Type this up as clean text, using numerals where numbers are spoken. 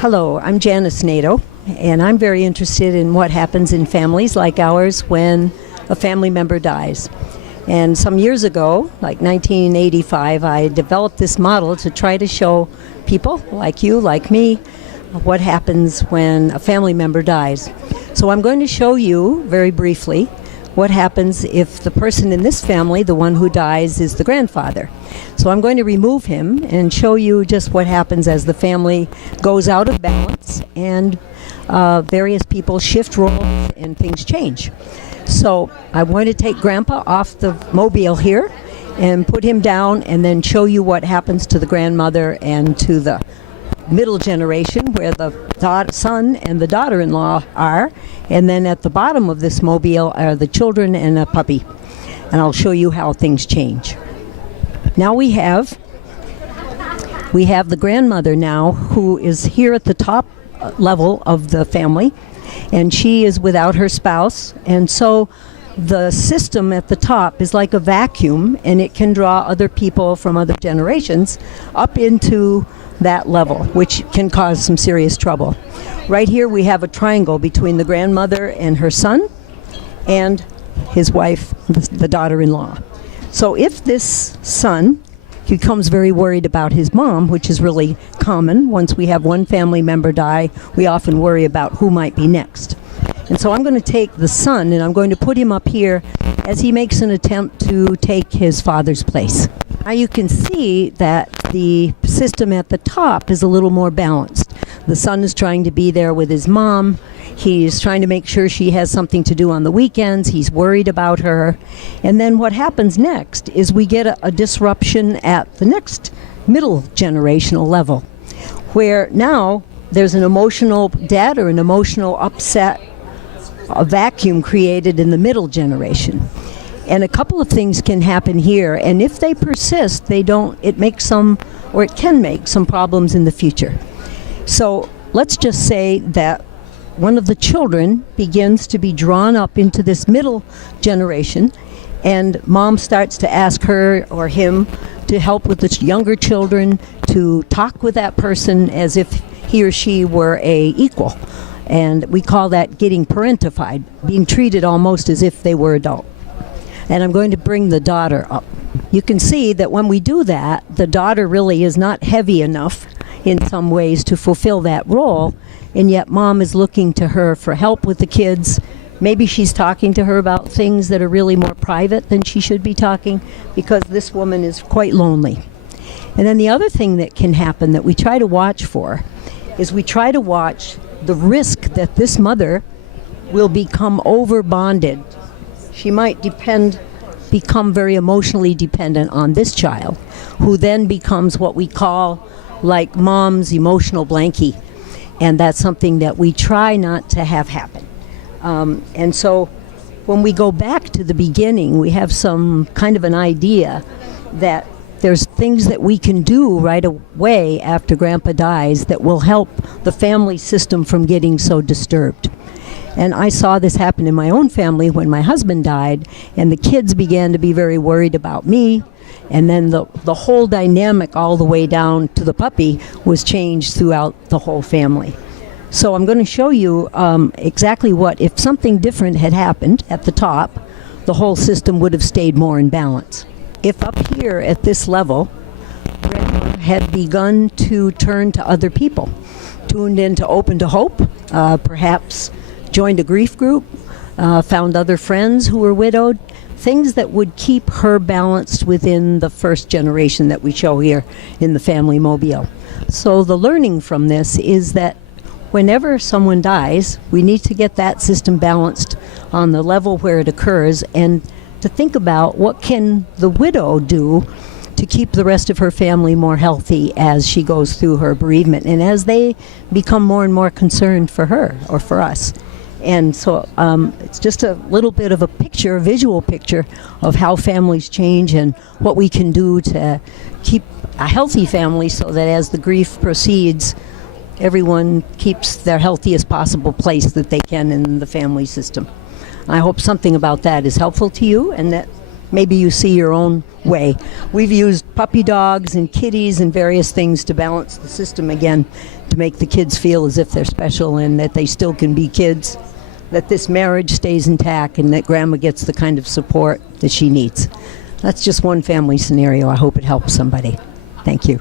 Hello, I'm Janice Nadeau, and I'm very interested in what happens in families like ours when a family member dies. And some years ago, like 1985, I developed this model to try to show people like you, like me, what happens when a family member dies. So I'm going to show you very briefly what happens if the person in this family, the one who dies, is the grandfather. So I'm going to remove him and show you just what happens as the family goes out of balance and various people shift roles and things change. So I'm going to take Grandpa off the mobile here and put him down and then show you what happens to the grandmother and to the middle generation where the son and the daughter-in-law are, and then at the bottom of this mobile are the children and a puppy, and I'll show you how things change. Now we have the grandmother now, who is here at the top level of the family, and she is without her spouse, and so the system at the top is like a vacuum, and it can draw other people from other generations up into that level, which can cause some serious trouble. Right here we have a triangle between the grandmother and her son and his wife, the daughter-in-law. So if this son becomes very worried about his mom, which is really common, once we have one family member die, we often worry about who might be next. And so I'm going to take the son and I'm going to put him up here as he makes an attempt to take his father's place. Now you can see that the system at the top is a little more balanced. The son is trying to be there with his mom. He's trying to make sure she has something to do on the weekends. He's worried about her. And then what happens next is we get a disruption at the next middle generational level, where now there's an emotional debt or an emotional upset, a vacuum created in the middle generation. And a couple of things can happen here, and if they persist, it can make some problems in the future. So let's just say that one of the children begins to be drawn up into this middle generation, and mom starts to ask her or him to help with the younger children, to talk with that person as if he or she were a equal. And we call that getting parentified, being treated almost as if they were adult. And I'm going to bring the daughter up. You can see that when we do that, the daughter really is not heavy enough in some ways to fulfill that role, and yet mom is looking to her for help with the kids. Maybe she's talking to her about things that are really more private than she should be talking, because this woman is quite lonely. And then the other thing that can happen that we try to watch for is we try to watch the risk that this mother will become over bonded. She might become very emotionally dependent on this child, who then becomes what we call like mom's emotional Blankie. And that's something that we try not to have happen. And so when we go back to the beginning, we have some kind of an idea that there's things that we can do right away after Grandpa dies that will help the family system from getting so disturbed. And I saw this happen in my own family when my husband died, and the kids began to be very worried about me, and then the whole dynamic all the way down to the puppy was changed throughout the whole family. So I'm going to show you exactly what, if something different had happened at the top, the whole system would have stayed more in balance. If up here at this level, Grandma had begun to turn to other people, tuned into Open to Hope, perhaps joined a grief group, found other friends who were widowed, things that would keep her balanced within the first generation that we show here in the family mobile. So the learning from this is that whenever someone dies, we need to get that system balanced on the level where it occurs, and to think about what can the widow do to keep the rest of her family more healthy as she goes through her bereavement and as they become more and more concerned for her or for us. And so it's just a little bit of a picture, a visual picture of how families change and what we can do to keep a healthy family so that as the grief proceeds, everyone keeps their healthiest possible place that they can in the family system. I hope something about that is helpful to you and that maybe you see your own way. We've used puppy dogs and kitties and various things to balance the system again, to make the kids feel as if they're special and that they still can be kids, that this marriage stays intact, and that Grandma gets the kind of support that she needs. That's just one family scenario. I hope it helps somebody. Thank you.